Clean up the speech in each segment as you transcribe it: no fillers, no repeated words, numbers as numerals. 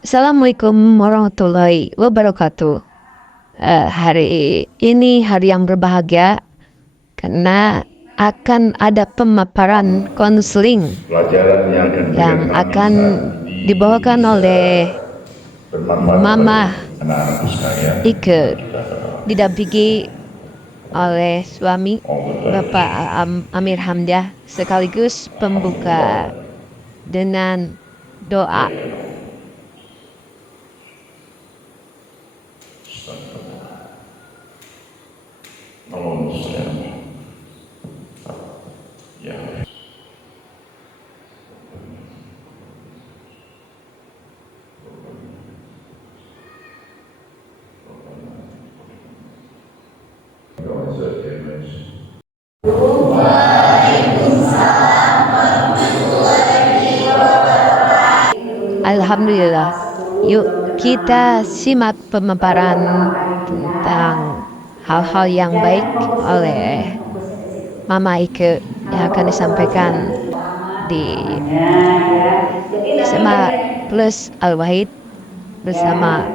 Assalamualaikum warahmatullahi wabarakatuh. Hari ini hari yang berbahagia karena akan ada pemaparan konseling yang akan dibawakan oleh Mama Ike, didampingi oleh suami Bapak Amir Hamdah, sekaligus pembuka dengan doa. Alhamdulillah. Yuk kita simak pemaparan tentang hal-hal yang baik oleh Mama Ike yang akan disampaikan di SMA Plus Al-Wahid bersama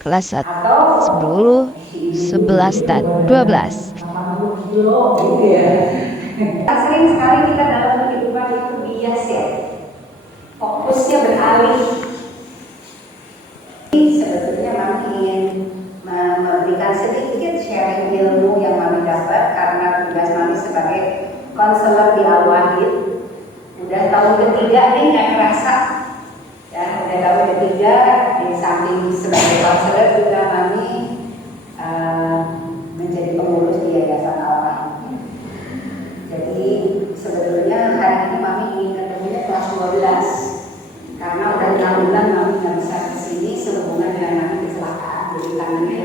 kelas 10, 11, dan 12. Sering sekali kita dalam kehidupan itu bias ya, fokusnya beralih. Sebetulnya kami ingin memberikan sedikit sharing ilmu yang kami dapat karena tugas kami sebagai konselor di Al-Wahid. Udah tahun ketiga nih, nggak kerasa ya, udah tahun ketiga. Di samping sebagai konselor juga kami menjadi pengurus di Yayasan Al-Wahid. Jadi sebetulnya hari ini kami ingin ketemunya kelas 12 karena udah 6 bulan kami nggak bisa kesini sehubungan dengan kami kecelakaan. Jadi tangannya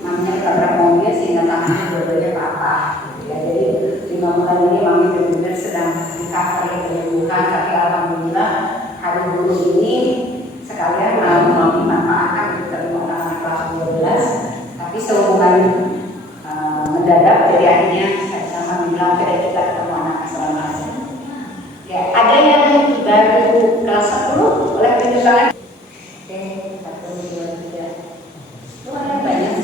mamanya ditabrak mobil sehingga tangannya dua-duanya patah. Ya, jadi 5 bulan ini kami benar-benar sedang recovery penyembuhan. Tapi alhamdulillah hari Guru ini sekalian kami manfaatkan untuk ketemu anak kelas 12. Tapi sehubungan mendadak, jadi akhirnya saya sama bilang kita ketemu anak asal-asal. Ya, ada yang baru kelas 10 boleh tunjukkan. Oke, 1, 2, 3. Itu ada yang banyak.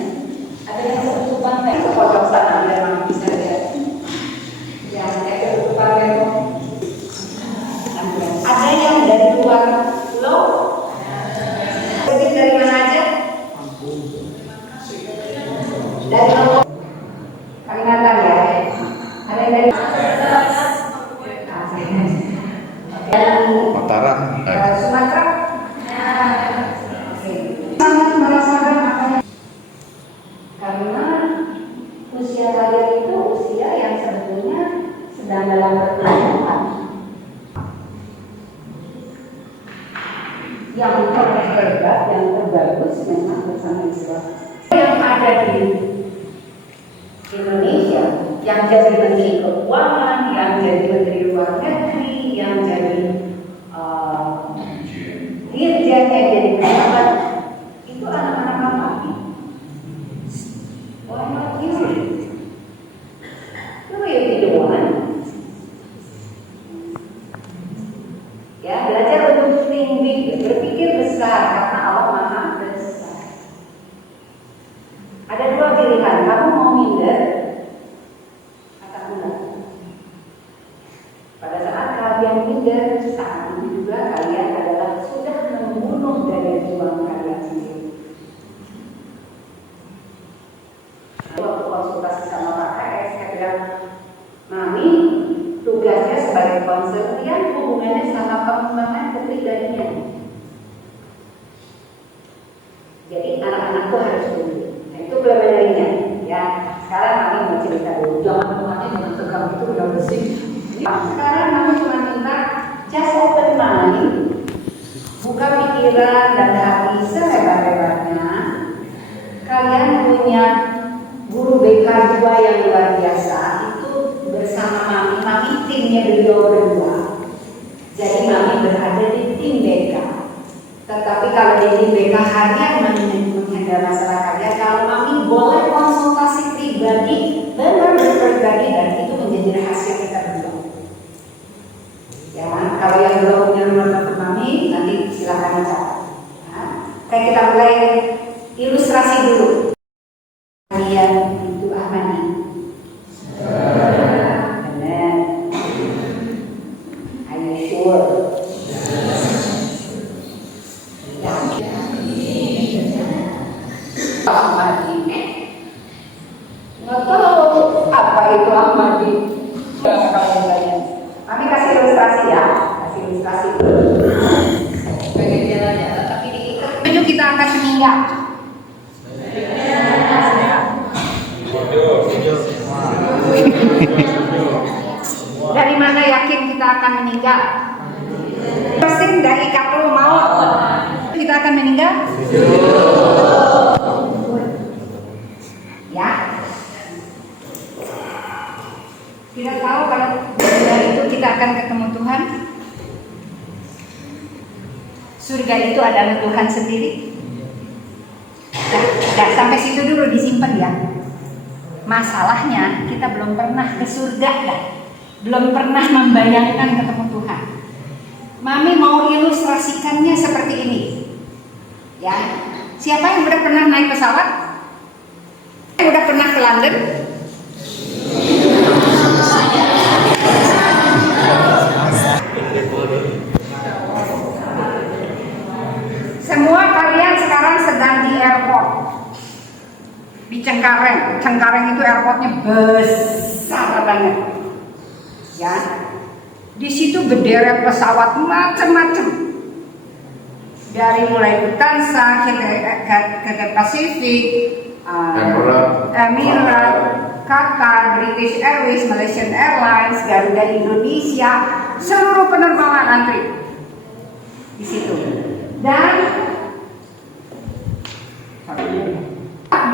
Ada yang ketutupan kayak ke pojok sana, ada yang bisa lihat. Ya, kayak ketutupan kayak ada yang dari luar pulau. Jadi dari mana aja? Dari Kalimantan ya. Ada yang dari Mataram, Sumatera. Sangat merasakan apa yang karena usia kalian itu usia yang sebetulnya sedang dalam pertumbuhan. Yang terhebat, yang terbagus memang bersama Islam. Yang ada di Indonesia, yang jadi menteri keuangan, yang jadi menteri luar negeri, yang jadi dirjen, yang jadi pejabat, itu anak-anak apa? Why not you? You will be the one. Ya, belajar untuk think big, berpikir besar karena Allah Maha Besar. Ada dua pilihan, kamu mau minder atau enggak? Pada saat kalian minder, saat itu juga kalian adalah sudah membunuh daya juang kalian sendiri. Waktu konsultasi sama Pak KS, saya bilang, Mami, tugasnya sebagai konselor yang hubungannya sama pengembangan kepribadian. Jadi anak-anakku harus dulu. Nah, itu preliminarinya. Ya, sekarang kami mau cerita dulu. Jangan temannya dengan tegang itu udah bersih. Sekarang kami cuma minta just open mind, buka pikiran dan hati selebar-lebarnya. Kalian punya guru BK 2 yang luar biasa. Itu bersama Mami. Mami timnya beliau berdua. Jadi Mami berada di tim BK. Tetapi kalau di tim BK hanya menghandle masalah kalian, kalau Mami boleh konsultasi pribadi, benar-benar pribadi, dan itu menjadi rahasia kita berdua. Ya, kalau yang belum punya nomor telepon Mami, nanti silakan catat. Oke, kita mulai ilustrasi dulu. Kalian itu Ahmadi. Benar. Are you sure? Ahmadi. Nggak tahu apa itu Ahmadi. Kami kasih ilustrasi ya, kasih ilustrasi dulu. Sebagai jalannya, tapi diikat. Maju kita akan meninggal. Dari mana yakin kita akan meninggal? Persin dari katul maut. Kita akan meninggal? Ya. Tidak tahu kalau dari itu kita akan ketemu Tuhan. Surga itu adalah Tuhan sendiri. Nah, sampai situ dulu disimpan ya. Masalahnya kita belum pernah ke surga kan? Belum pernah membayangkan ketemu Tuhan. Mami mau ilustrasikannya seperti ini. Ya. Siapa yang udah pernah naik pesawat? Yang udah pernah ke London? Semua kalian sekarang sedang di airport. Di Cengkareng. Cengkareng itu airportnya besar banget. Ya. Di situ berderet pesawat macam-macam. Dari mulai Lufthansa, Cathay Pacific, Emirates, Qatar, British Airways, Malaysian Airlines, Garuda Indonesia, seluruh penerbangan antri di situ. Dan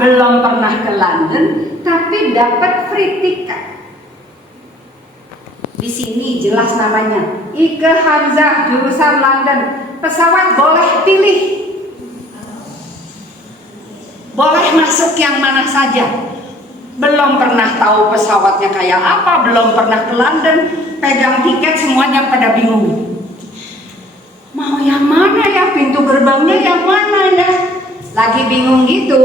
belum pernah ke London, tapi dapat free ticket. Di sini jelas namanya Ike Hamzah jurusan London. Pesawat boleh pilih, boleh masuk yang mana saja. Belum pernah tahu pesawatnya kayak apa, belum pernah ke London, pegang tiket semuanya pada bingung. Mau yang mana ya, pintu gerbangnya yang mana ya? Lagi bingung gitu,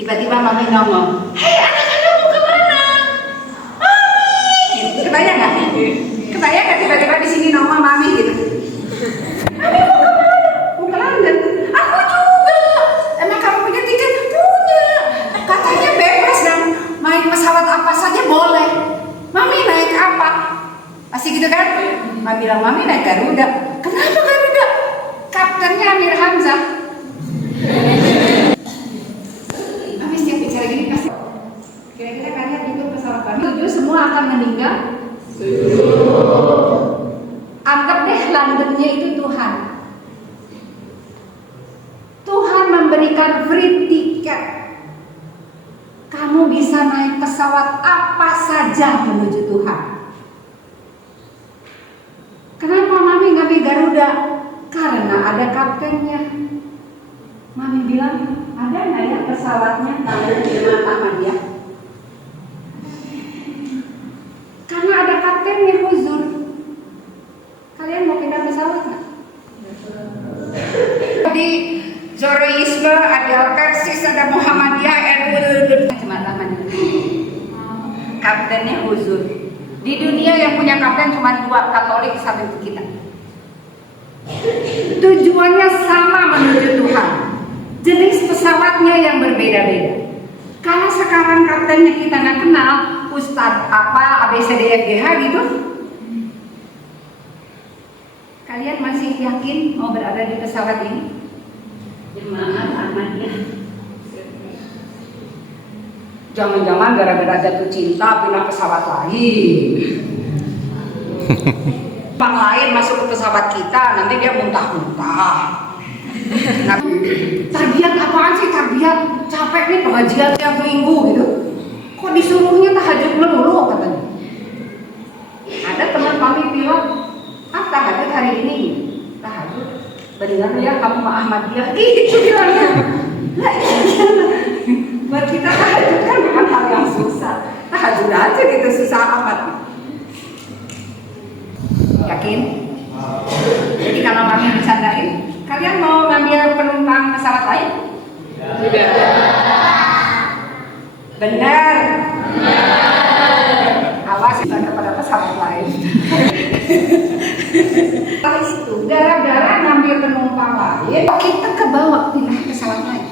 tiba-tiba Mami ngomong, "Hei anak-anak mau kemana? Mami!" Kebayang nggak? Kebayang nggak tiba-tiba di sini nongol Mami gitu? "Mami mau kemana? Mau ke London." "Aku juga." "Emang kamu punya tiket?" "Punya. Katanya bebas dan naik pesawat apa saja boleh." "Mami naik apa?" Masih gitu kan? Mami bilang, "Mami naik Garuda." "Kenapa Garuda?" "Kaptennya Amir Hamzah." Mami setiap bicara gini pasti, kira-kira kalian itu pesawat Mami tujuh semua akan meninggal? Anggap deh Londonnya itu Tuhan. Tuhan memberikan free tiket. Kamu bisa naik pesawat apa saja menuju Tuhan. Kenapa Mami ngambil Garuda? Karena ada kaptennya. Mami bilang, ada nggak ya pesawatnya London Jemaat Ahmadiyah? Karena ada kaptennya Huzur. Kalian mau pindah pesawat nggak? Di Zoroisme ada Persis, ada Muhammadiyah, Jemaat Ahmadiyah. Kaptennya Huzur. Di dunia yang punya kapten cuma dua, Katolik sama kita. Tujuannya sama menuju Tuhan. Jenis pesawatnya yang berbeda-beda. Kalau sekarang kaptennya kita nggak kenal, Ustadz apa ABCDFGH gitu, kalian masih yakin mau berada di pesawat ini? Jemaat Ahmadiyah. Jangan-jangan gara-gara jatuh cinta pindah pesawat lain. Bang lain masuk ke pesawat kita, nanti dia muntah-muntah. Tarbiat apaan sih tarbiat? Capek nih pengajian tiap minggu gitu. Kok disuruhnya tahajud melulu katanya. Ada teman kami bilang, tahajud hari ini. Tahajud, benar ya kamu Ahmadiyah. Gitu bilangnya. Lah iya. Buat kita tahajud kan bukan hal yang susah. Tahajud aja gitu susah amat. Yakin? Jadi kalau kami bercandain, kalian mau ngambil penumpang Benar. Awas jangan kepada pesawat lain. Setelah itu, gara-gara ngambil penumpang lain, kita kebawa pindah pesawat lain.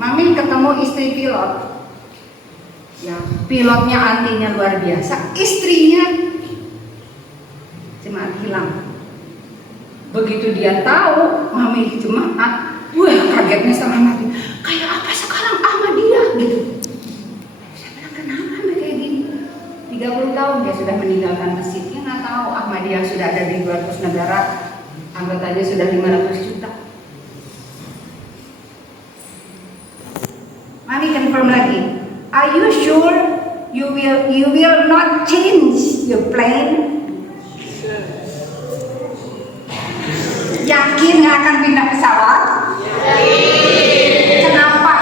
Mami ketemu istri pilot. Ya, pilotnya antinya luar biasa, istrinya jemaat hilang. Begitu dia tahu Mami jemaat, wah kagetnya setengah mati. Kayak apa sekarang Ahmadiyah gitu. Saya bilang kenapa kayak gini? 30 tahun dia sudah meninggalkan masjid. Dia nggak tahu Ahmadiyah sudah ada di 200 negara, anggotanya sudah 500 juta. Mami confirm lagi. Are you sure you will not change your plane? Yakin nggak akan pindah pesawat? Kenapa?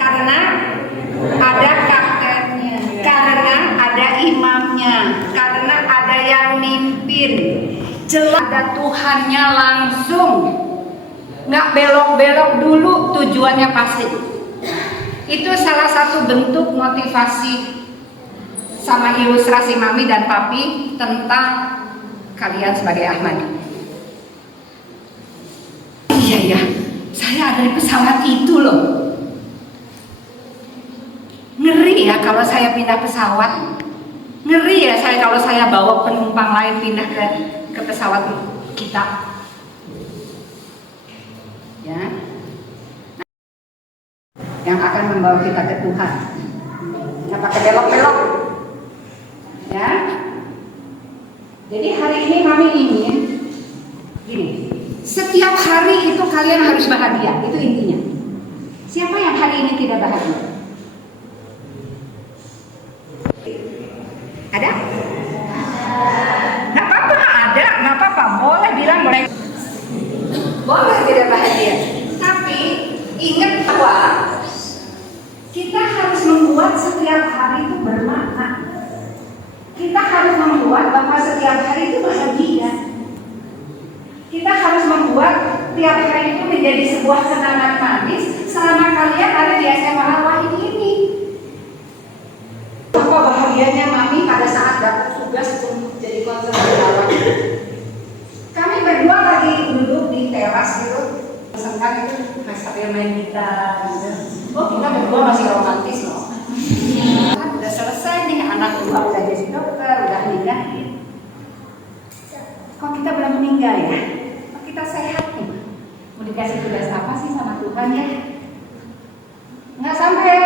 Karena ada kaptennya, karena ada imamnya, karena ada yang mimpin. Jelas ada Tuhannya langsung. Nggak belok-belok dulu, tujuannya pasti. Itu salah satu bentuk motivasi sama ilustrasi Mami dan Papi tentang kalian sebagai Ahmadi. Iya ya, saya ada di pesawat itu loh. Ngeri ya kalau saya pindah pesawat. Ngeri ya kalau saya bawa penumpang lain pindah ke pesawat kita. Ya, yang akan membawa kita ke Tuhan. Nggak pakai belok-belok. Ya. Jadi hari ini Mami ingin gini. Setiap hari itu kalian harus bahagia. Itu intinya. Siapa yang hari ini tidak bahagia? Ada? Nggak apa-apa, ada. Nggak apa-apa. Boleh bilang, boleh tidak bahagia. Tapi ingat bahwa kita harus membuat setiap hari itu bermakna. Kita harus membuat bahwa setiap hari itu bahagia. Kita harus membuat tiap hari itu menjadi sebuah kenangan manis selama kalian ada di SMA Al-Wahid ini. Apa bahagianya Mami pada saat dapat tugas untuk jadi konselor Al-Wahid? Kami berdua lagi duduk di teras gitu, sengkak itu, sambil main gitar gitu. Oh kita berdua masih romantis loh. Kan udah selesai nih, anak dua udah jadi dokter, udah nikah. Kok kita belum meninggal ya? Kok kita sehat nih? Mau dikasih tugas apa sih sama Tuhan ya? Nggak sampai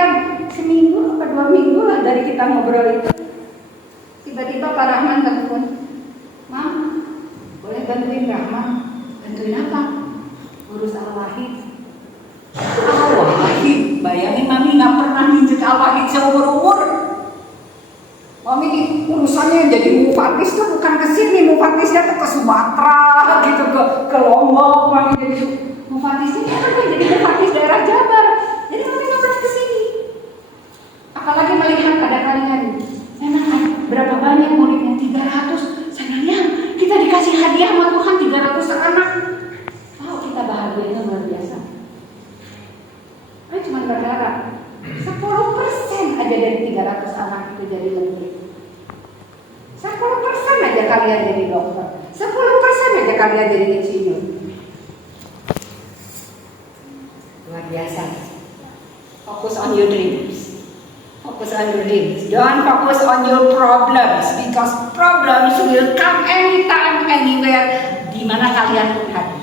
seminggu atau 2 minggu lah dari kita ngobrol itu. Tiba-tiba Pak Rahman telepon, Mam, boleh bantuin Rahma? Bantuin apa? Urus Al-Wahid. Al-Wahid, bayangin Mami nggak pernah nginjek Al-Wahid seumur-umur. Mami urusannya jadi mufatis tuh bukan ke sini, mufatisnya tuh ke Sumatera gitu, ke Lombok. Mami jadi mufatisnya kan jadi mufatis daerah Jabar. Jadi Mami nggak pernah ke sini. Apalagi melihat ada kalian. Memang berapa banyak muridnya? 300. Sayangnya kita dikasih hadiah sama Tuhan 300 anak. Oh kita bahagianya luar biasa. Saya cuma berharap 10% aja dari 300 anak itu jadi menteri. 10% aja kalian jadi dokter. 10% aja kalian jadi insinyur. Luar biasa. Focus on your dreams. Focus on your dreams. Don't focus on your problems, because problems will come anytime, anywhere, di mana kalian pun ada.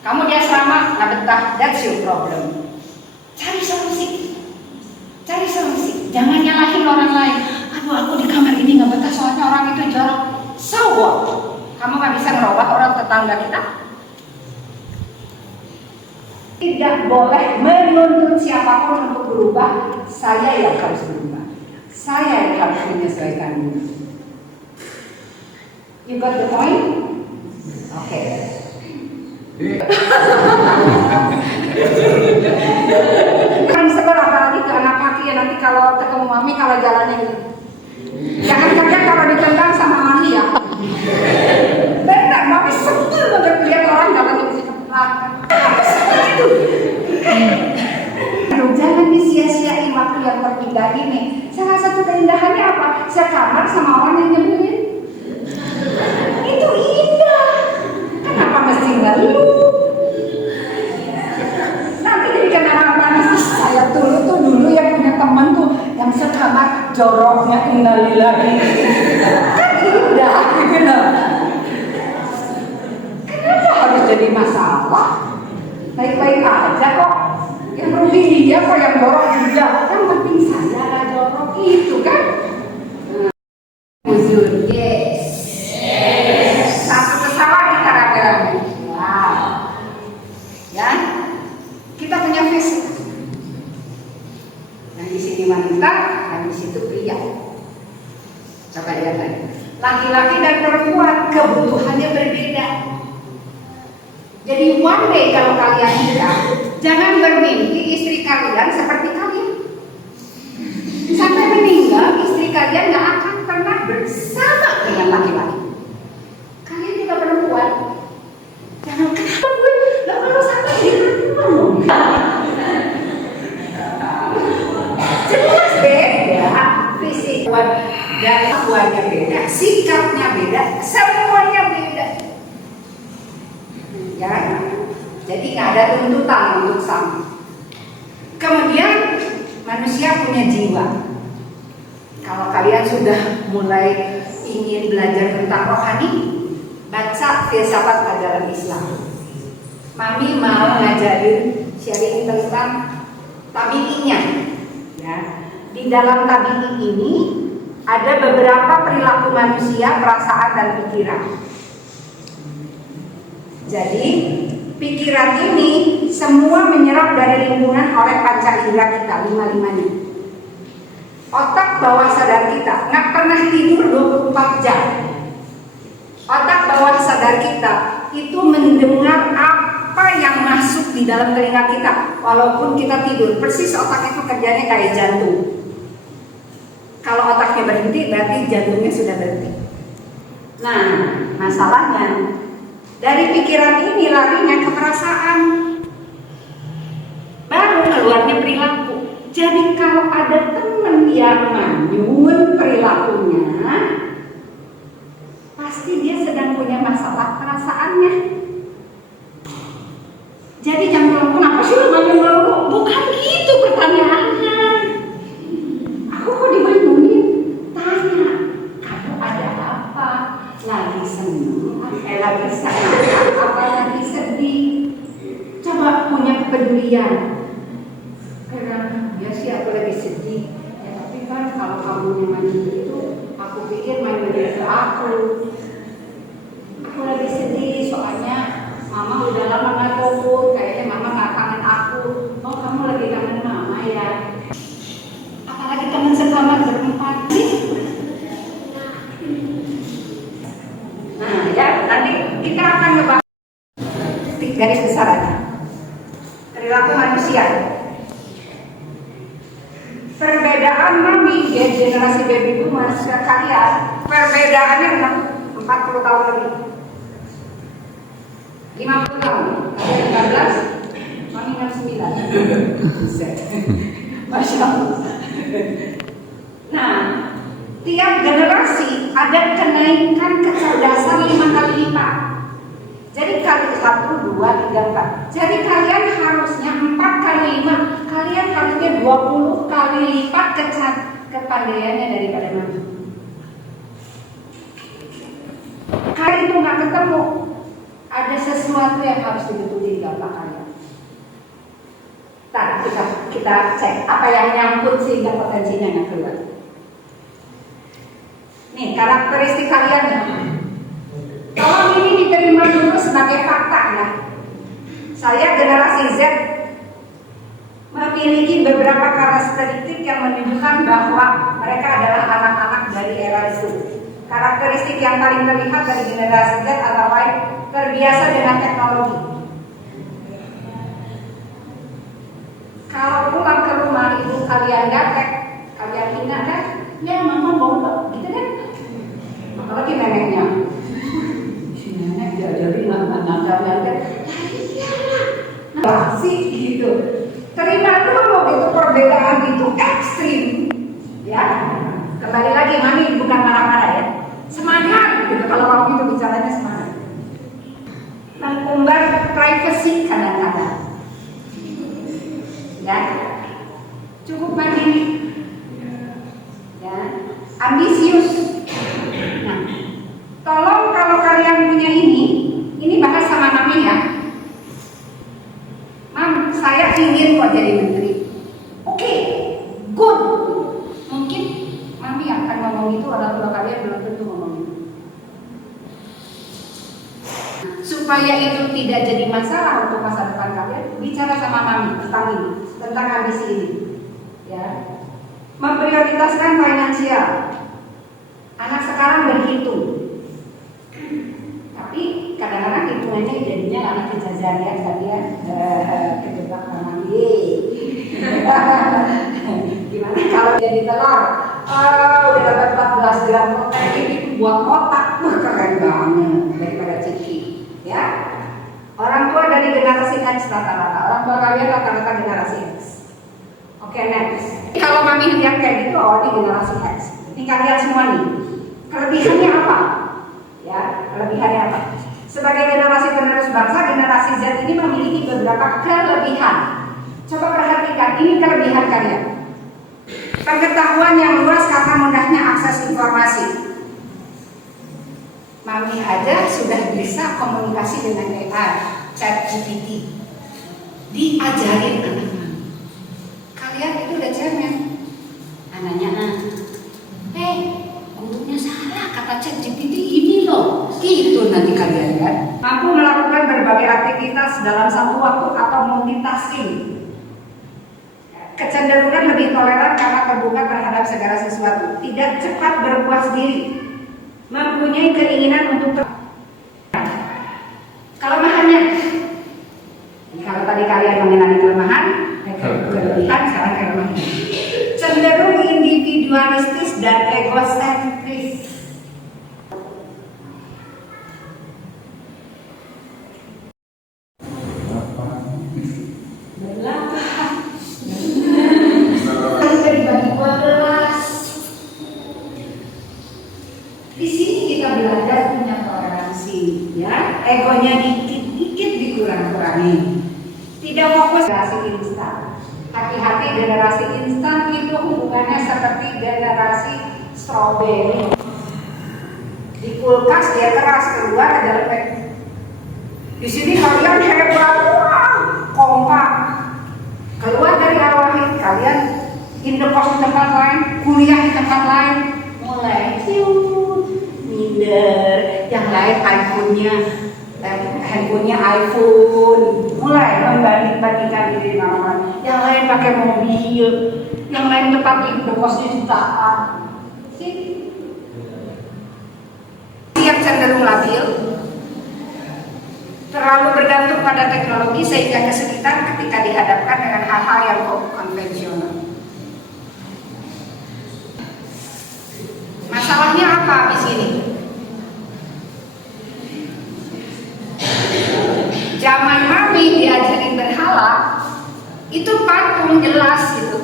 Kamu di asrama nggak betah, that's your problem. Cari solusi, cari solusi. Jangan nyalahin orang lain. Aduh, aku di kamar ini nggak betah soalnya orang itu jorok. So what? Kamu nggak bisa ngerubah orang tetangga kita. Tidak boleh menuntut siapapun untuk berubah. Saya yang harus berubah. Saya yang harus menyesuaikan diri. You got the point? Oke. Kan sebel apalagi ke anak kaki ya, nanti kalau ketemu Mami kalau jalannya gitu. Jangan kaget kalau ditendang sama Mami ya. Benar, Mami sebel banget lihat orang jalannya gitu. joroknya innalillahi. Kan indah gitu loh. Kenapa harus jadi masalah? Baik-baik aja kok. Yang rugi dia kok, yang jorok juga. Yang penting saya gak jorok itu kan. Jujur, yes. Satu pesawat kita rame-rame. Wow. Ya, kita punya visi. Yang di sini wanita, yang di situ pria. Coba lihat lagi. Laki-laki dan perempuan kebutuhannya berbeda. Jadi one day kalau kalian nikah, jangan bermimpi istri kalian seperti kalian. Sampai meninggal, istri kalian gak akan pernah bersama dengan laki-laki. Kalian juga perempuan. Jangan kenapa gue gak perlu sama dengan jelas beda, fisik dan tuanya beda, sikapnya beda, semuanya beda. Ya, jadi nggak ada tuntutan untuk sama. Kemudian manusia punya jiwa. Kalau kalian sudah mulai ingin belajar tentang rohani, baca filsafat ajaran Islam. Mami mau ngajarin sharing tentang tabi'inya. Ya, di dalam tabi'i ini ada beberapa perilaku manusia, perasaan dan pikiran. Jadi pikiran ini semua menyerap dari lingkungan oleh panca indera kita, 5-5-nya. Otak bawah sadar kita nggak pernah tidur 24 jam. Otak bawah sadar kita itu mendengar apa yang masuk di dalam telinga kita walaupun kita tidur. Persis otak itu kerjanya kayak jantung. Kalau otaknya berhenti berarti jantungnya sudah berhenti. Nah, masalahnya dari pikiran ini larinya ke perasaan, baru keluarnya perilaku. Jadi kalau ada teman yang manyun perilakunya, pasti dia sedang punya masalah perasaannya. Jadi jangan bilang, kenapa sih lu manyun melulu? Bukan gitu pertanyaannya. Aku kok dimanyunin? Tanya, kamu ada apa? Lagi senang? Lagi sayang? Apa lagi sedih? Coba punya kepedulian. Karena ya sih aku lagi sedih. Ya tapi kan kalau kamu yang manyun itu, aku pikir manyun ke aku. Aku lagi sedih soalnya mama udah lama gak telepon, kayaknya mama gak kangen aku. Oh kamu lagi kangen mama ya? Apalagi kangen sekamar berempat sih. Nah ya, nanti kita akan ngebahas garis besarannya perilaku manusia. Perbedaan mami ya generasi baby boomers ke kalian, perbedaannya 40 tahun lebih. 50 tahun, ada 15, mami 69. Masya Allah. Nah, tiap generasi ada kenaikan kecerdasan 5 kali lipat. Jadi kali 1, 2, 3, 4. Jadi kalian harusnya 4 kali 5. Kalian harusnya 20 kali lipat kepandaiannya daripada mami. Kalian itu nggak ketemu. Ada sesuatu yang harus dibetulin di otak kalian. Nah, kita cek apa yang nyangkut sehingga potensinya nggak keluar. Nih karakteristik kalian nih. Tolong ini diterima dulu sebagai fakta ya. Saya generasi Z memiliki beberapa karakteristik yang menunjukkan bahwa mereka adalah anak-anak dari era itu. Karakteristik yang paling terlihat dari generasi Z adalah terbiasa dengan teknologi. Kalau pulang ke rumah ibu kalian gaptek, kalian ingat kan? Ya mama bawa gitu kan? Apalagi neneknya. Si nenek diajarin nanda-nanda. Nah, sih gitu. Terima dulu gitu, perbedaan itu ekstrim. Ya, kembali lagi mami bukan marah-marah ya. Semangat gitu kalau kamu itu bicaranya semangat. Mengumbar privacy kadang-kadang. Ya, cukup mandiri. Ya, supaya itu tidak jadi masalah untuk masa depan kalian, bicara sama mami tentang ini, tentang ambisi ini. Ya. Memprioritaskan finansial. Anak sekarang berhitung. Tapi kadang-kadang hitungannya jadinya anak kejajan ya kalian kejebak mami. Gimana kalau jadi telur? Oh, udah dapat 14 gram protein ini buat kotak, keren banget daripada ciki, ya. Orang tua dari generasi X rata-rata, orang tua kalian rata-rata generasi X. Oke, next. Kalau mami lihat kayak gitu, oh ini generasi X. Ini kalian semua nih. Kelebihannya apa? Ya, kelebihannya apa? Sebagai generasi penerus bangsa, generasi Z ini memiliki beberapa kelebihan. Coba perhatikan, ini kelebihan kalian. Pengetahuan yang luas karena mudahnya akses informasi. Mami aja sudah bisa komunikasi dengan AI, ChatGPT. Diajarin anak mami. Kalian itu udah cemen. Anaknya, gurunya salah, kata ChatGPT ini loh. Gitu nanti kalian kan. Mampu melakukan berbagai aktivitas dalam satu waktu atau multitasking. Kecenderungan lebih toleran karena terbuka terhadap segala sesuatu, tidak cepat berpuas diri, mempunyai keinginan untuk kelemahannya. Kalau tadi kalian mengenali kelemahan, kelebihan, sekarang kelemahan. Cenderung individualistis dan egosentris. Di sini kita belajar punya toleransi, ya. Egonya dikit-dikit dikurang-kurangi. Tidak fokus generasi instan. Hati-hati, generasi instan itu hubungannya seperti generasi stroberi. Di kulkas dia keras, keluar ada lembek. Di sini kalian hebat, kompak. Keluar dari arwah kalian indekos di tempat lain, kuliah di tempat lain, mulai minder, yang lain iPhone-nya, handphonenya iPhone, mulai membanding-bandingkan diri dengan orang. Yang lain pakai mobil, yang lain tempat indekosnya jutaan. Yang cenderung labil, terlalu bergantung pada teknologi sehingga kesulitan ketika dihadapkan dengan hal-hal yang konvensional. Masalahnya apa di sini? Zaman mami diajarin berhala, itu patung jelas gitu.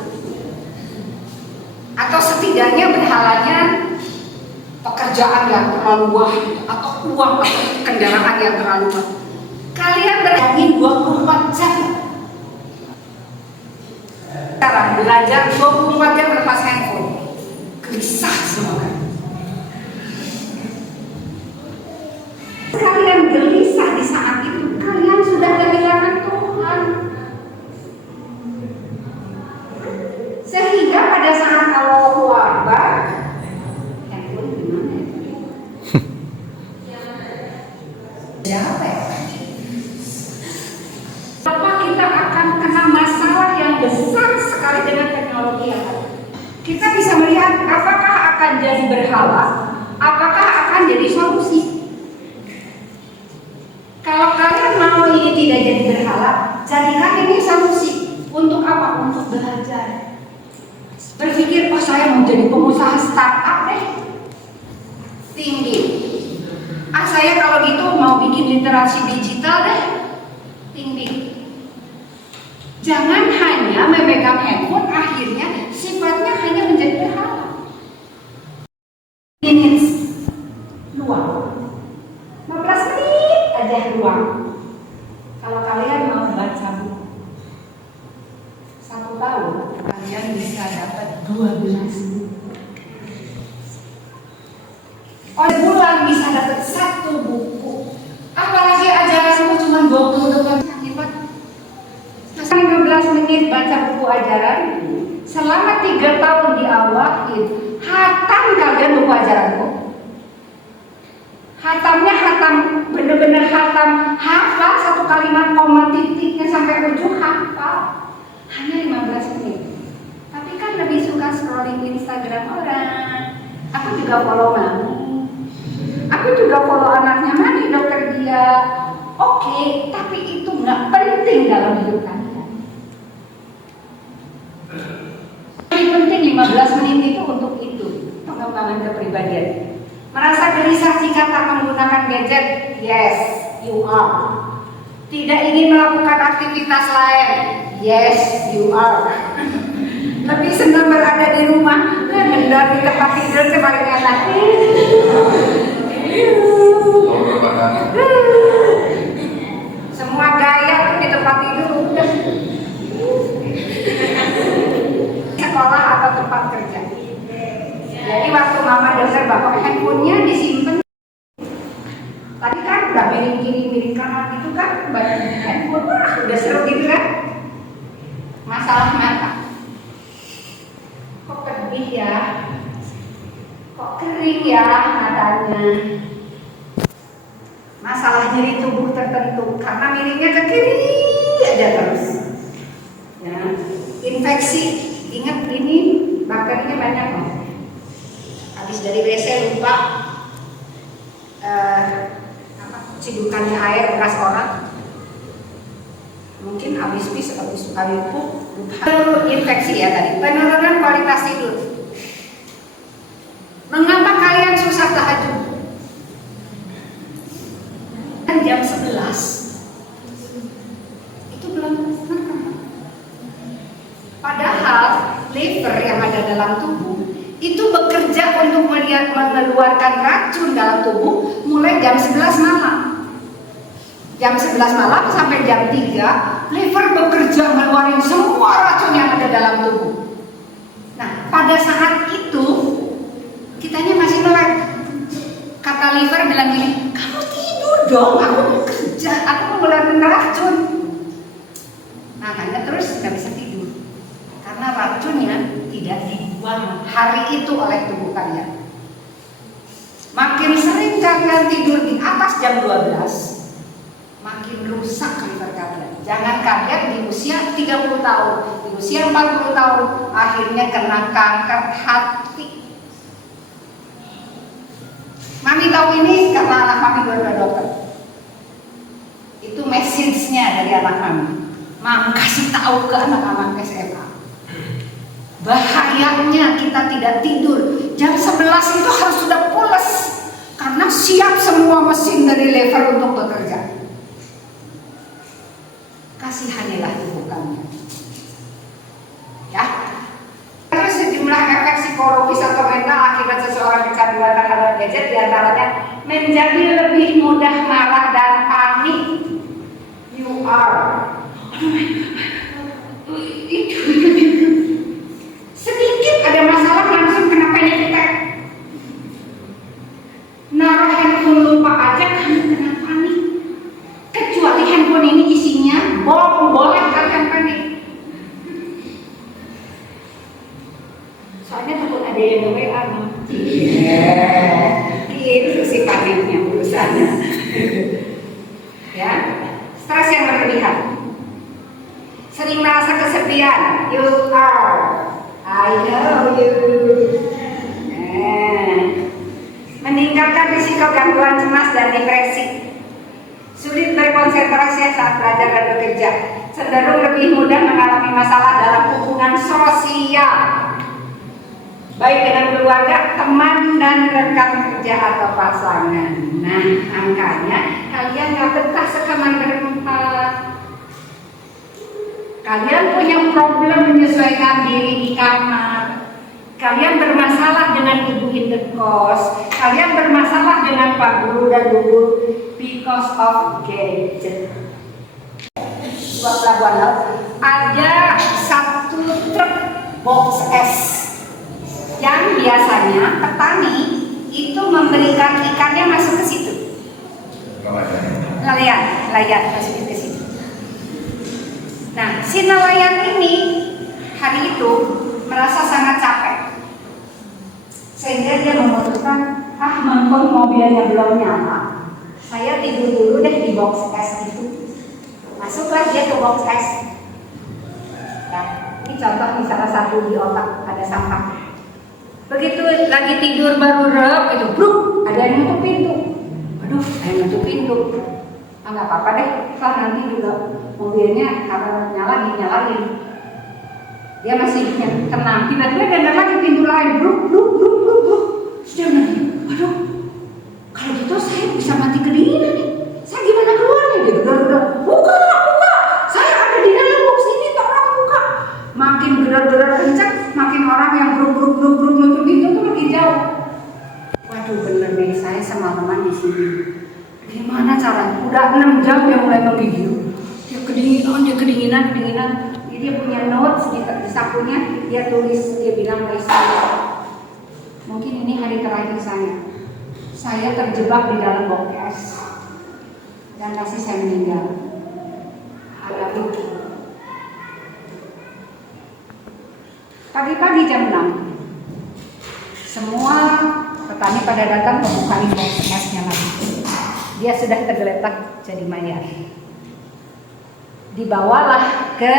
Atau setidaknya berhalanya pekerjaan yang terlalu wah, atau uang atau kendaraan yang terlalu wah. Kalian berangin 24 jam. Sekarang belajar 24 jam lepas handphone. Gelisah semua kan. Kalian gelisah di saat itu, kalian sudah kehilangan Tuhan. Sehingga pada saat Allahu Akbar, handphone gimana ya? Siapa ya? Apa kita akan kena masalah yang besar sekali dengan teknologi yang ada? Kita bisa melihat apakah akan jadi berhala, apakah akan jadi solusi. Kalau kalian mau ini tidak jadi berhala, jadikan ini solusi. Untuk apa? Untuk belajar. Berpikir, oh saya mau jadi pengusaha startup deh, tinggi. Saya kalau gitu mau bikin literasi digital deh, tinggi. Jangan hanya memegang handphone, akhirnya sifatnya hanya menjadi berhala. Minutes luang, 15 menit aja luang. Kalau kalian mau baca buku 1 tahun, kalian bisa dapat 12 buku. Bulan bisa dapat 1 buku. Apalagi ajaranmu cuma 20 depan hebat. 15 menit baca buku ajaran, selama 3 tahun diawahin, hatam kalian buku ajaranku. Hatamnya hatam, bener-bener hatam kalimat koma titiknya sampai ujung hafal. Hanya 15 menit. Tapi kan lebih suka scrolling Instagram orang. Aku juga follow Mami. Aku juga follow anaknya Mami, dokter dia. Oke, tapi itu nggak penting dalam hidup kalian. Yang penting 15 menit itu untuk itu, pengembangan kepribadian. Merasa gelisah jika tak menggunakan gadget? Yes, you are. Tidak ingin melakukan aktivitas lain? Yes, you are. Lebih senang berada di rumah dan di tempat tidur paling enak. Semua gaya di tempat tidur udah. Sekolah atau tempat kerja. Jadi waktu mama dengar bahwa handphonenya disimpan, tadi kan udah miring kiri miring kanan gitu kan, handphone udah seru gitu kan. Masalah mata. Kok pedih ya? Kok kering ya matanya? Masalah nyeri tubuh tertentu karena miringnya ke kiri aja terus. Ya, infeksi. Ingat ini bakterinya banyak loh. Habis dari WC lupa cidukannya air bekas orang. Mungkin habis pis, habis kali pup, lupa. Infeksi ya tadi. Penurunan kualitas tidur. Mengapa kalian susah tahajud? Jam 11 itu belum makan. Padahal liver yang ada dalam tubuh itu bekerja untuk mengeluarkan racun dalam tubuh mulai jam 11 malam. Jam 11 malam sampai jam 3 liver bekerja mengeluarkan semua racun yang ada dalam tubuh. Nah, pada saat itu kitanya masih melek. Kata liver bilang gini, kamu tidur dong, aku mau kerja, aku mau ngeluarin racun. Makanya terus nggak bisa tidur karena racunnya tidak dibuang hari itu oleh tubuh kalian. Makin sering kalian tidur di atas jam 12, makin rusak liver kalian. Jangan kalian di usia 30 tahun, di usia 40 tahun akhirnya kena kanker hati. Mami tahu ini karena anak mami dua dokter. Itu message-nya dari anak mami. Mam kasih tahu ke anak-anak SMA. Bahayanya kita tidak tidur. Jam 11 itu harus sudah pulas karena siap semua mesin dari liver untuk bekerja. Kasihanilah tubuh kami. Ya. Terus sejumlah efek psikologis atau mental akibat seseorang kecanduan terhadap gadget diantaranya menjadi lebih mudah marah dan panik. You are sedikit ada masalah langsung kena panic attack. Naruh handphone lupa aja kamu kena panik. Kecuali handphone ini isinya bom, boleh kalian panik. Soalnya takut ada yang WA. Itu si paniknya urusannya. Ya, stres yang berlebihan. Sering merasa kesepian. You are. I know you. Meningkatkan risiko gangguan cemas dan depresi. Sulit berkonsentrasi saat belajar dan bekerja. Cenderung lebih mudah mengalami masalah dalam hubungan sosial, baik dengan keluarga, teman, dan rekan kerja atau pasangan. Nah, makanya kalian gak betah sekamar berempat. Kalian punya problem menyesuaikan diri di kamar. Kalian bermasalah dengan ibu indekos. Kalian bermasalah dengan Pak Guru dan Bu Guru because of gadget. Buat pelabuhan laut ada satu truk box S yang biasanya petani itu memberikan ikannya masuk ke situ. Nelayan masuk ke situ. Nah, si nelayan ini hari itu merasa sangat capek, sehingga dia memutuskan, mumpung mobilnya belum nyala, saya tidur dulu deh di box S itu. Masuklah dia ke box S. Ya, ini contoh di salah satu di otak ada sampah. Begitu lagi tidur baru rep itu, bruk, ada yang nutup pintu. Aduh, ada yang nutup pintu. Ah, nggak apa-apa deh, kan nanti juga mobilnya kalau nyalain. Dia masih tenang. Tiba-tiba dengar lagi pintu lain, bruk, bruk, bruk, bruk, bruk. Dia bilang, aduh, kalau gitu saya bisa mati kedinginan nih. Saya gimana keluarnya? Dia gedor-gedor, buka, saya ada di dalam box ini, tolong buka. Makin gedor-gedor kencang, makin orang yang bruk nutup pintu tuh makin jauh. Waduh, bener deh, saya semalaman di sini. Gimana caranya? Udah 6 jam dia mulai menggigil. Dia kedinginan. Jadi dia punya notes di sakunya, dia tulis, dia bilang ke istri, mungkin ini hari terakhir saya. Saya terjebak di dalam box es dan pasti saya meninggal. Ada bukti. Pagi-pagi jam 6, semua petani pada datang membuka box esnya lagi. Dia sudah tergeletak jadi mayat. Dibawalah ke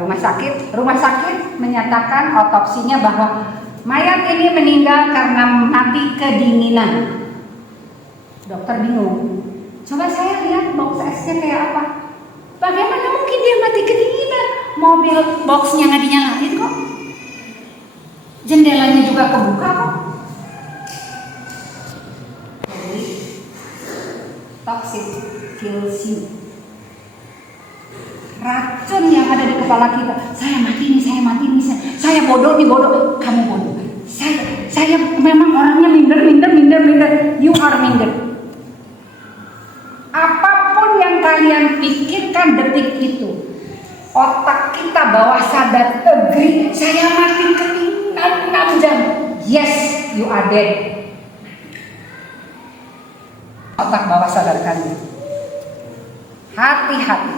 rumah sakit. Rumah sakit menyatakan otopsinya bahwa mayat ini meninggal karena mati kedinginan. Dokter bingung. Coba saya lihat box esnya kayak apa. Bagaimana mungkin dia mati kedinginan? Mobil boxnya nggak dinyalain kok. Jendelanya juga kebuka kok. Jadi toxic kills you. Racun yang ada di kepala kita. Saya mati nih. Saya bodoh. Kamu bodoh. Saya memang orangnya minder. You are minder. Apapun yang kalian pikirkan detik itu, otak kita bawah sadar agree, saya mati kedinginan 6 jam. Yes, you are dead. Otak bawah sadar kalian. Hati-hati.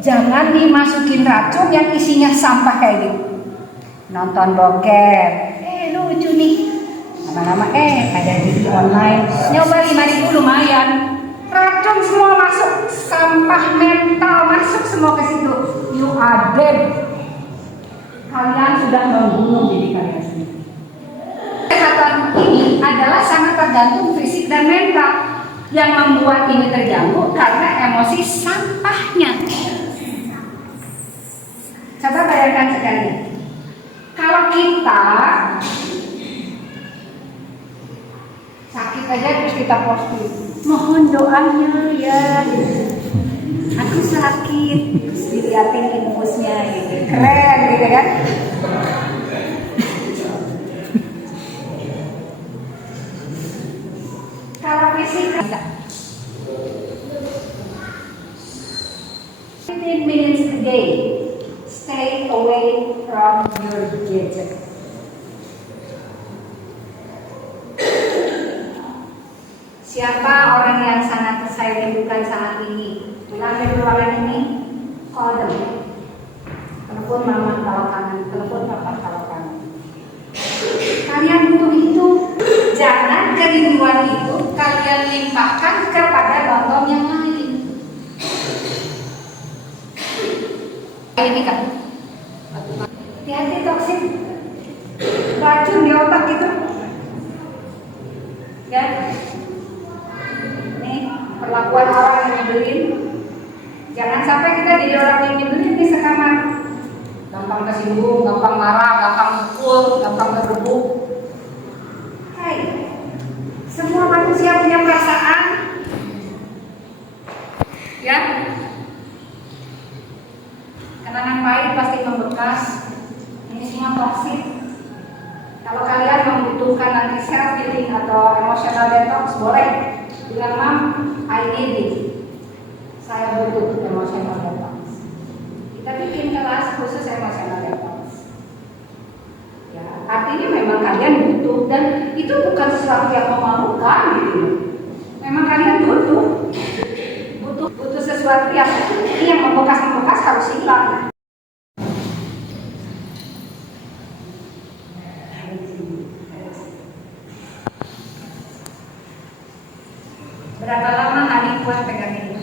Jangan dimasukin racun yang isinya sampah kayak gitu. Nonton bokep, lucu nih. Lama-lama ada di online. Nyoba 5.000 lumayan. Racun semua masuk, sampah mental masuk semua ke situ. You are dead. Kalian sudah membunuh diri kalian sendiri. Kesehatan ini adalah sangat tergantung fisik dan mental. Yang membuat ini terganggu karena emosi sampahnya. Coba bayangkan sekali, kalau kita sakit aja terus kita posting, mohon doanya ya, aku sakit, terus diliatin infusnya gitu, keren gitu kan? Kalau fisik 15 minutes a day. Stay away from your gadget. Siapa orang yang sangat saya rindukan saat ini? Bilang dari ruangan ini, call them. Telepon mama kalau kangen, telepon papa kalau kangen. Kalian butuh itu. Jangan kerinduan itu kalian limpahkan kepada nonton yang lain. Ini kan. Hati-hati toksik, racun di otak itu, ya. Nih perlakuan orang yang nyebelin. Jangan sampai kita jadi orang yang nyebelin di sekamar. Gampang tersinggung, gampang marah, gampang mukul, gampang bergebuk. Hai, semua manusia punya perasaan, ya. Kenangan pahit pasti membekas. Ini semua toksik. Kalau kalian membutuhkan nanti self healing atau emotional detox, boleh bilang, Mam, I need it. Saya butuh emotional detox. Kita bikin kelas khusus emotional detox. Ya, artinya memang kalian butuh, dan itu bukan sesuatu yang memalukan gitu. Memang kalian butuh sesuatu yang membekas harus hilang. Berapa lama hari buat pegang ini?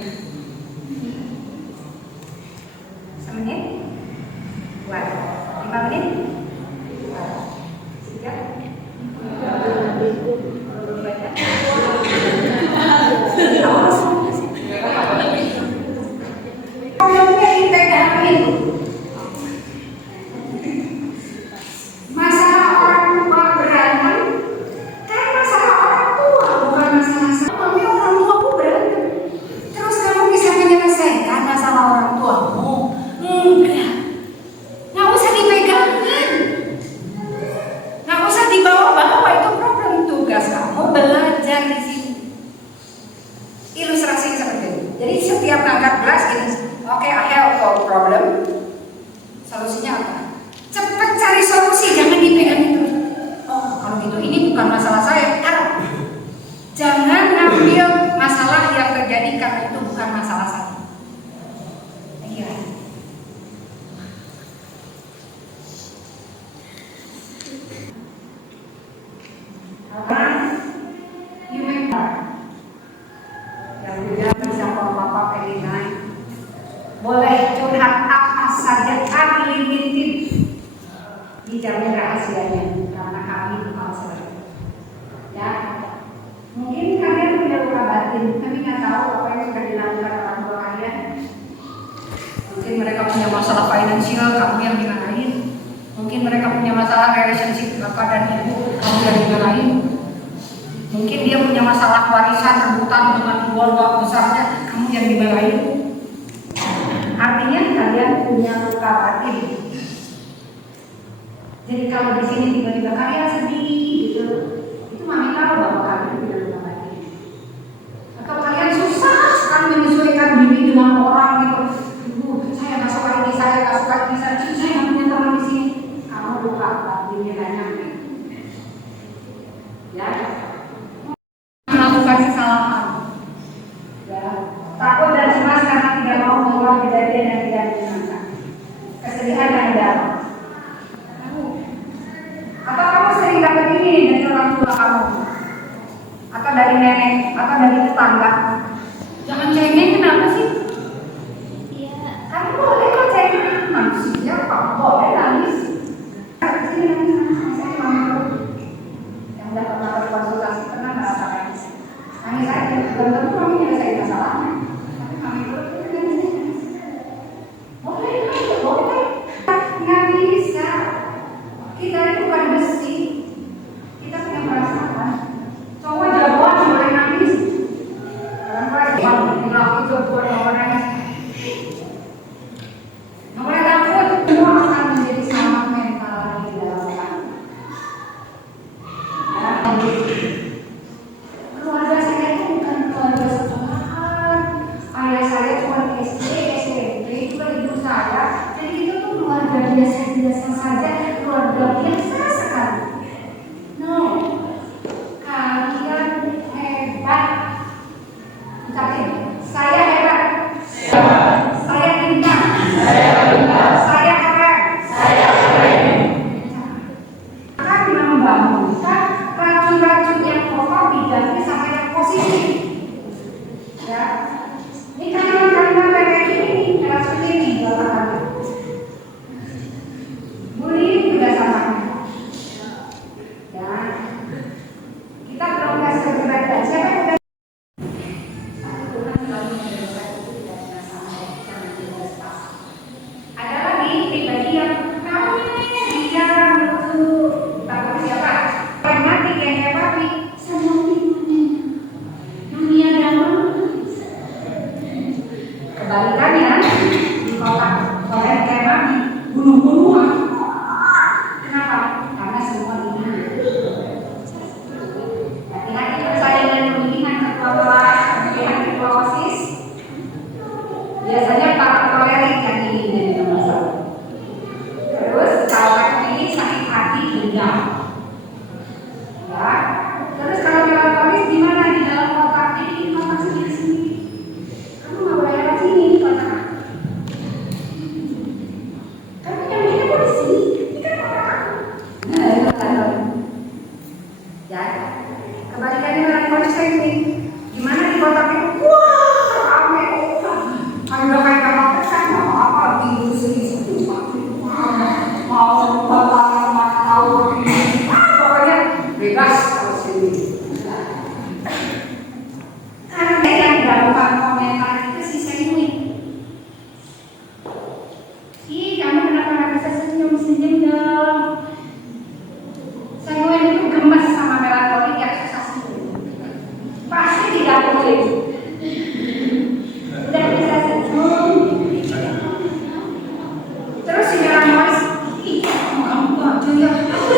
batin. Kami nggak tahu apa yang sudah dilakukan orang tua kalian. Mungkin mereka punya masalah finansial, kamu yang dimarahin. Mungkin mereka punya masalah relationship bapak dan ibu, kamu yang dimarahin. Mungkin dia punya masalah warisan rebutan dengan keluarga besarnya, kamu yang dimarahin. Artinya kalian punya luka batin. Jadi kalau di sini tiba-tiba kalian sedih gitu, itu mami tahu bahwa kalian punya luka batin. Atau kalian susah sekali menyesuaikan diri dengan orang gitu. Saya nggak suka ini, saya nggak suka ini, saya nggak punya teman di sini. Kamu luka batinnya banyak. Ya, melakukan kesalahan. Ya, takut dan cemas karena tidak mau mengubah kejadian yang tidak menyenangkan. Kesedihan yang dalam. Atau kamu sering dapat ini dari orang tua kamu, atau dari nenek, atau dari tetangga. Jangan cengeng, kenapa sih? Iya. Kamu boleh kok cengeng, manusia kamu boleh nangis. Sini nangis, saya cuma mau. Yang udah pernah berkonsultasi pernah merasakan nangis aja. Belum tentu kamu nyelesain masalahnya, tapi kami nangis. Boleh, boleh. Nggak bisa. Kita itu bukan besi, kita punya perasaan. Coba jagoan boleh nangis. Orang bilang itu buat orang nangis. Nggak boleh takut. Semua akan menjadi sama mental di dalam kamu. Keluarga saya itu bukan keluarga sekolahan. Ayah saya cuma SD, SMP, juga ibu saya. Jadi itu tuh keluarga biasa-biasa saja. Keluarga biasa sekali. No, kalian hebat. Ucapin, saya hebat. Saya pintar. Saya keren. Akan membangunkan racun-racun yang kotor diganti sampai yang positif. Ya, ini kalimat-kalimat kayak gini, racun ini buat kalian. Bullying juga sama. Ya, kita belum kasih keberadaan. Siapa yang udah? Ada lagi pribadi yang kamu dia butuh takut siapa? Pragmatik yang kayak papi. Dunia dalam. Kebalikannya di kota orang kayak mami bunuh-bunuhan. Kenapa? Karena semua ini. Hati-hati persaingan pemilihan ketua kelas, pemilihan ketua OSIS. Biasanya para kolerik yang ingin jadi masalah. Terus kalau kamu ini sakit hati dendam. Ya. Terus kalau dalam tulis gimana di dalam kotak ini kotak sendiri-sendiri. Kamu nggak boleh lewat sini di kotak. Kamu yang ini polisi, ini kan kotak aku. Nah, itu kan. Ya. Kebalikannya dengan konsepsi. Gimana di kotak itu? Wah, rame. Ayo kayak kamar pesan mau apa tidur sini mau bapak mau ini pokoknya bebas kalau sini. Karena yang gampang komentar itu si senyum. Ih, kamu kenapa nggak bisa senyum dong? Senyum itu gemes sama melankolik yang susah senyum. Pasti tidak boleh. Udah bisa senyum. Terus si melankolis, ih, kamu aja ya. Aku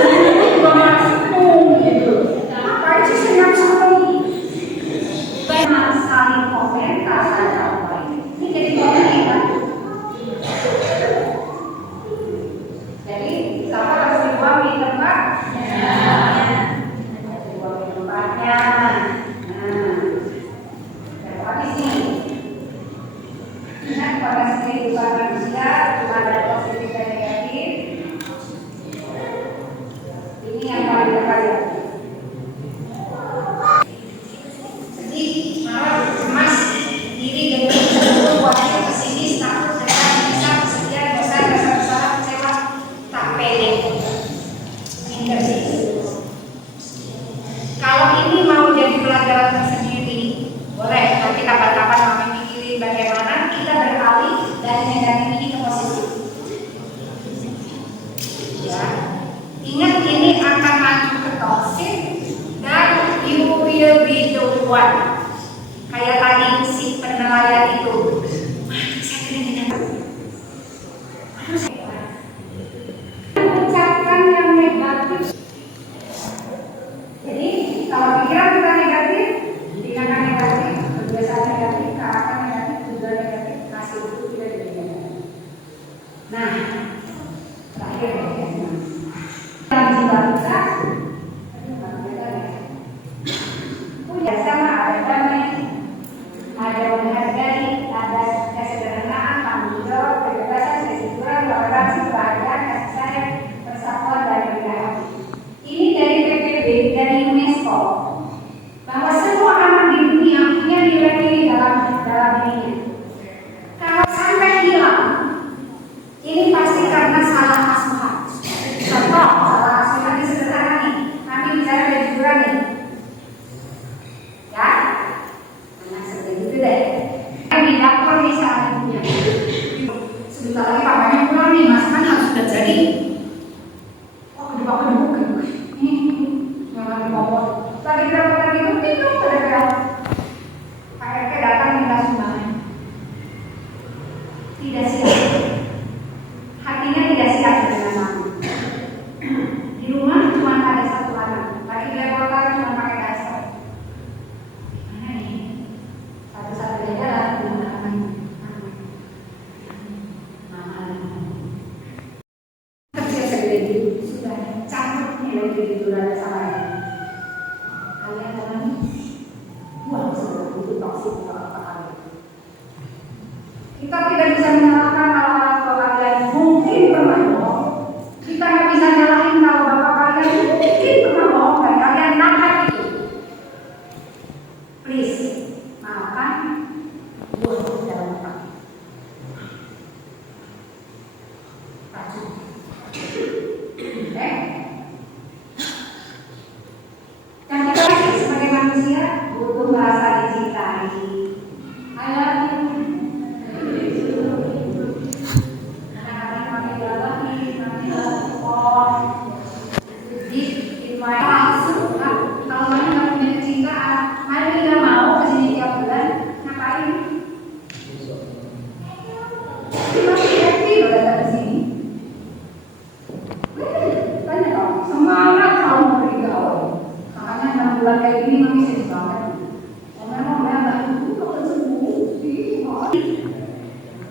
juga malah senyum gitu. Ngapain sih senyum-senyum? Banyak sekali komentar saya ini jadi komentar. Jadi siapa harus dibuang di tempat? Dibuang di tempatnya. Nah, di sini. Ingat pada kehidupan manusia cuma ada positif dan negatif. Ini yang paling berbahaya. Sedih, marah, cemas, diri dan tersebut khawatir, pesimis, takut, segan, bisa, kesedihan, bosan, rasa bersalah, kecewa, tak pede. Minder sih. Kalau ini mau jadi pelajaran tersendiri, boleh kapan-kapan kami pikirin bagaimana kita beralih dari negatif ini ke positif. Ya, ingat ini akan maju ke toxic dan you will be the one. Kayak tadi si penelayan itu. Ucapkan yang negatif. Jadi kalau pikiran kita negatif, tindakan negatif, kebiasaan negatif, karakter negatif, juga negatif, hasil itu tidak jadi negatif. Nah, terakhir ya, dalam jiwa kita, biasa ada damai, ada menghargai, ada kesederhanaan, tanggung jawab, kebebasan, kejujuran, toleransi, kebahagiaan, kasih sayang, persatuan, dan kebenaran. Ini dari PPB, dari UNESCO, bahwa semua anak di dunia punya nilai ini dalam dirinya. Kalau sampai hilang, ini pasti karena salah asuhan. Contoh, salah asuhan ini sederhana nih. Kami bicara kejujuran nih. Ya, nah seperti itu deh. Di dapur misalnya punya. Sebentar lagi papanya pulang nih, masakan harus sudah jadi. Oh, kedua. Jangan ngomong. Lagi berapa lagi itu bingung pada Pak RT datang minta sumbangan. Tidak siap. Hatinya tidak siap dengan mama. Di rumah cuma ada satu anak. Lagi belepotan cuma pakai daster. Mana ini? Satu-satunya jalan dengan mama. Kerja segede itu sudah capek nih tiduran sama ya. Kalian jangan buang sebenarnya itu toksik apa kalian. Kita tidak bisa menyalahkan kalau orang tua kalian mungkin pernah bohong. Kita nggak bisa nyalahin kalau bapak kalian mungkin pernah bohong dan kalian nakal itu. Please, maafkan, buang dalam otak. Racun. Oke? Dan kita sebagai manusia butuh merasa dicintai. I love you. Anak-anak kami dilakukan, kami lakukan. Di my house, kalau kami nggak punya kecintaan, kami tidak mau kesini tiap bulan, ngapain? Masih happy loh datang ke sini. Banyak dong, semangat kamu bergaul. Makanya 6 bulan kayak gini mami sedih banget. Memang nggak kalau sembuh sih.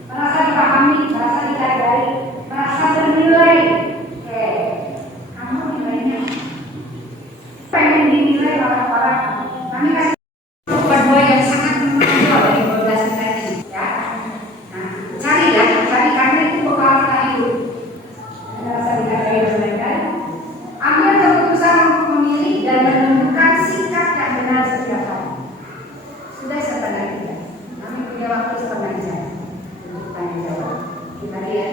Merasa dipahami, merasa dihargai, merasa bernilai. Oke, kamu nilainya pengen dinilai orang-orang. Kami kasih berdua yang sangat menonjol dari 12 tadi, ya. Nah, cari karena itu bekal kita hidup. Merasa dihargai dan bernilai. Ambil keputusan untuk memilih dan menentukan sikap yang benar setiap hari. Sudah setengah 3. Kami punya waktu setengah jam untuk tanya jawab. Kita lihat.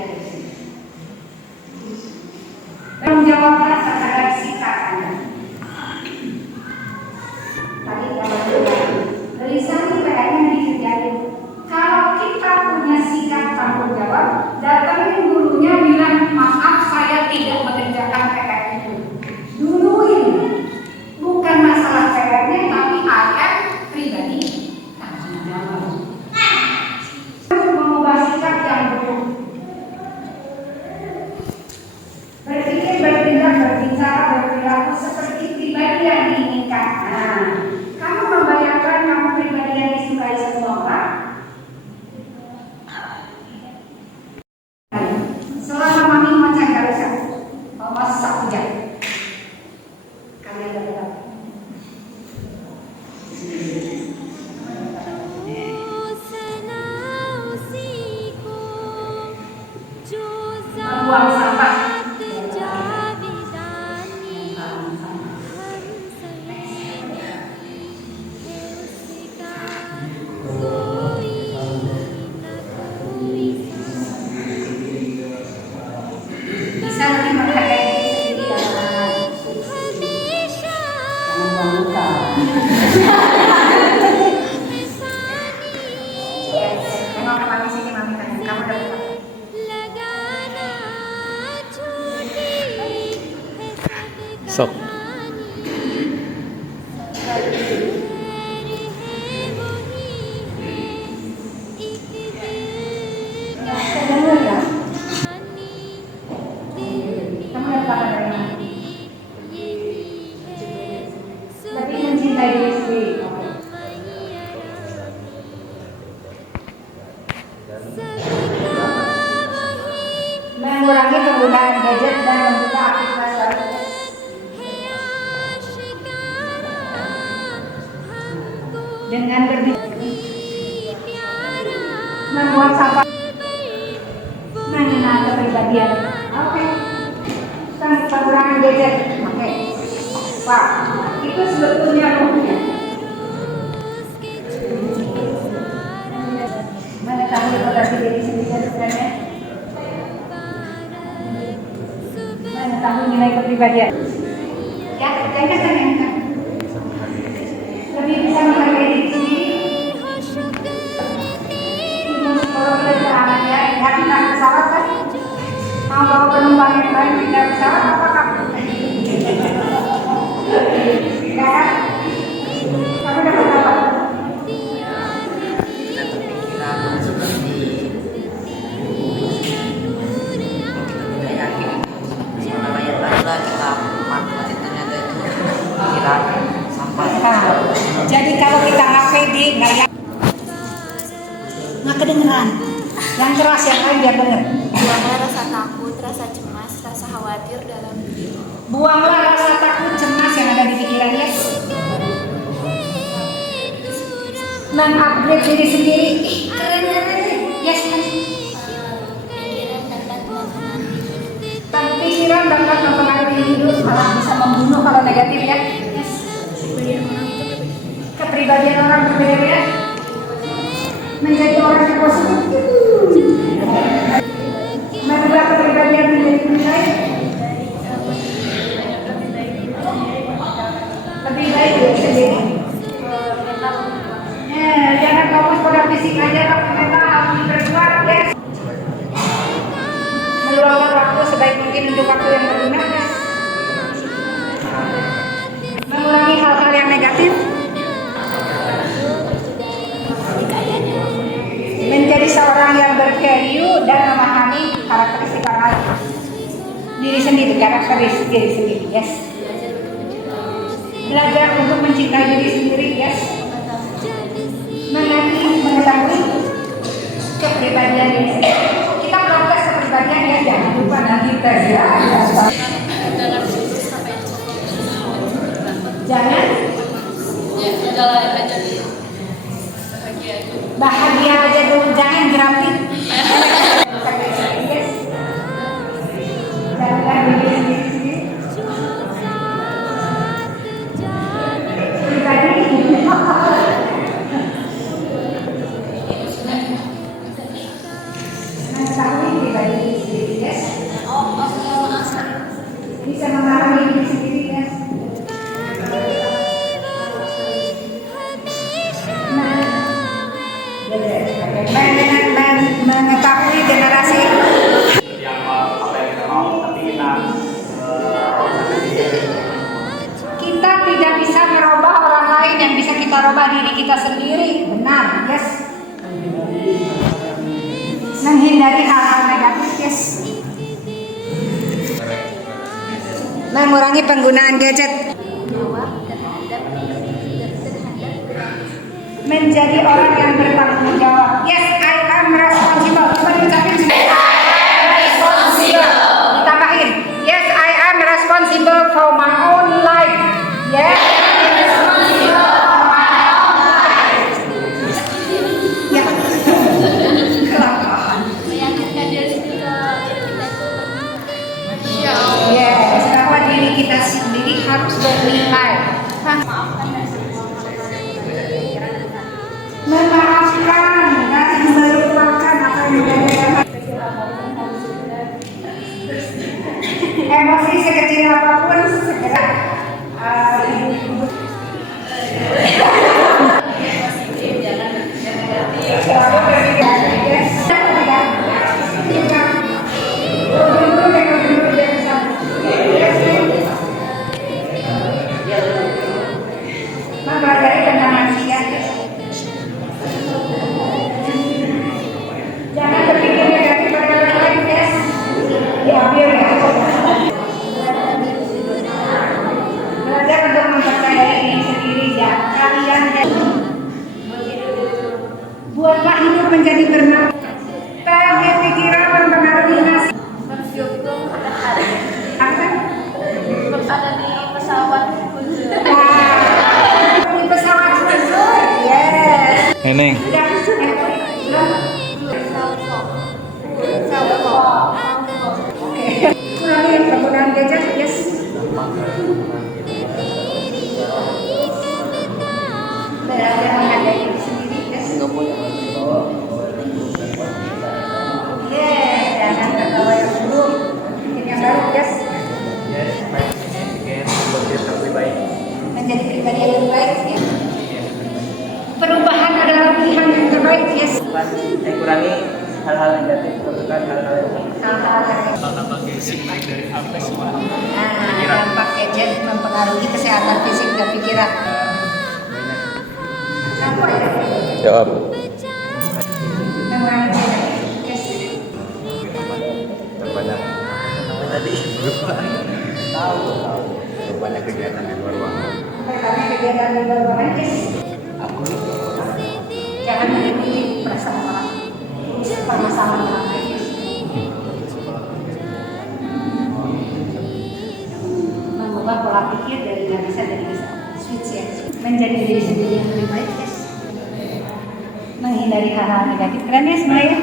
TV. Oke. Mengurangi penggunaan gadget dan membuka aktivitas lain. Dengan membuat sampah, mengenal kepribadian. Oke. Pengurangan gadget. Oke. Pak, itu sebetulnya ruhnya. Mengetahui potensi diri sendiri sebenarnya. Mengetahui nilai kepribadian. Ya, jangan. Lebih bisa menghargai diri sendiri. Kalau perjalanan ya, hati naik pesawat kan? Mau bawa penumpang yang lain pindah pesawat apakah? Enggak. Kamu dapat apa? Jadi kalau kita nggak pede, nggak kedengeran. Yang keras yang lain biar denger. Buanglah rasa takut, rasa cemas, rasa khawatir dalam diri. Buanglah rasa takut, cemas yang ada di pikiran, yes. Mengupgrade diri sendiri. Keren. Yes. Pikiran dapat mempengaruhi hidup, malah bisa membunuh kalau negatif ya. Yes. Kepribadian orang berbeda-beda. Menjadi orang yang positif. Merubah kepribadian menjadi baik. Lebih baik diri sendiri. Jangan fokus pada fisik aja, tapi mental harus diperkuat ya. Meluangkan waktu sebaik mungkin untuk waktu yang berguna. Mengurangi hal-hal yang negatif. Menjadi seorang yang bervalue dan memahami karakteristik orang lain. Diri sendiri, karakteristik diri sendiri, yes. Belajar untuk mencintai diri sendiri, yes. Mengetahui kepribadian diri sendiri. Kita proses kepribadian ya, jangan lupa nanti tes ya. Jangan bahagia aja dulu, jangan gratis. Bisa memahami diri sendiri, yes. Mengetahui generasi yang apa yang kita mau, tapi kita tidak bisa merubah orang lain, yang bisa kita rubah diri kita sendiri. Benar, yes. Menghindari hal-hal negatif, yes. Mengurangi penggunaan gadget. Menjadi orang yang bertanggung jawab. Yes, I am responsible. Ditambahin. Yes, I am responsible for my own life. Yes. Ya. Meyakinkan diri kita Yes, bahwa diri kita sendiri harus bernilai. maafkan dan semua Memaafkan. menjadi bermanfaat. Target pikiran mempengaruhi nasib. Bersyukur Apa? ada di pesawat Di pesawat tersebut. Yes. Neneng. Oke. Kurangi penggunaan gadget, yes. Berada menghargai diri sendiri, yes. Yes, jangan tertawa yang buruk. Bikin yang baru, yes. Yes, baik. Again, lebih lebih baik. Menjadi pribadi yang lebih baik, yes. Perubahan adalah pilihan yang terbaik, yes. Saya kurangi hal-hal negatif, lakukan hal-hal yang Hal-hal yang Tambah gadget baik dari apa semua. dampak gadget mempengaruhi kesehatan fisik dan pikiran. Apa ya? Jawab. Mengurangi gadget, yes. Banyak. tadi. Banyak kegiatan di luar ruangan. Karena kegiatan di luar ruangan, yes. Jangan menyakiti perasaan orang. Permasalahan orang lain, yes. Mengubah pola pikir dari nggak bisa jadi bisa. Switch, ya. Menjadi diri sendiri yang lebih baik, yes. Menghindari hal-hal negatif. Keren ya semuanya.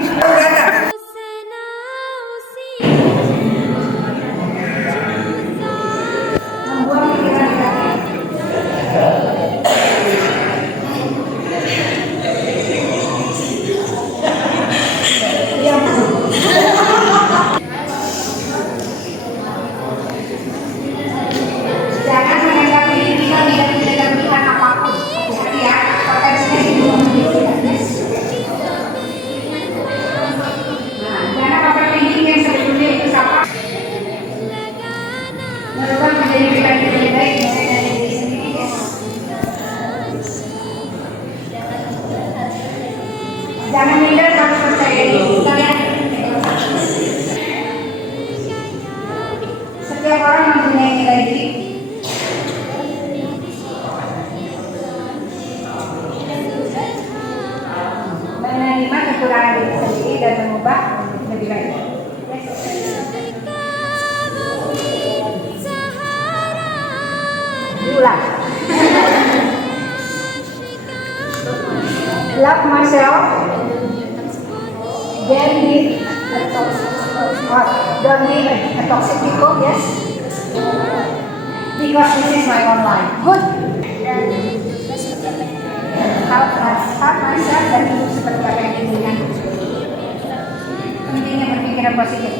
Membuang pikiran negatif. Jangan menganggap diri kita tidak berlebihan apapun. Hati-hati ya, potensinya itu yes. Nah, jangan overthinking yang sebetulnya itu siapa? Merubah menjadi pribadi yang lebih baik mulai dari diri sendiri, yes. Jangan minder, harus percaya diri. Kalian setiap orang mempunyai nilai diri. Menerima kekurangan diri sendiri dan mengubah lebih baik. Diulang. Love myself. Then be a toxic. Don't be a toxic people, yes. Because this is my own life. Good. Hak myself dan hidup seperti apa yang diinginkan. Intinya berpikiran positif.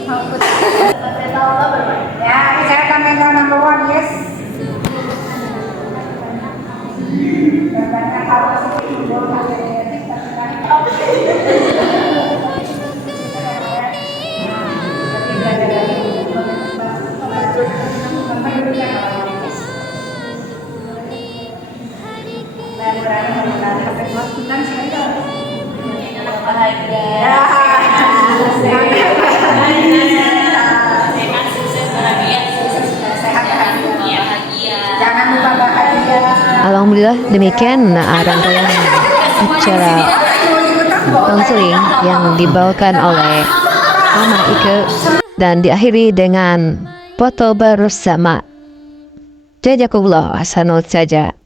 Ya, kesehatan mental number one, yes. Dan banyak hal positif membawa hal yang negatif. Tapi belajar dari memperdulikan orang lain, yes. Dan berani mengenali kepentingan sekali dong. bahagia. Jangan lupa bahagia. Alhamdulillah demikian rangkaian acara konseling yang dibawakan oleh Mama Ike dan diakhiri dengan foto bersama. Jazakumullah hasanul saja.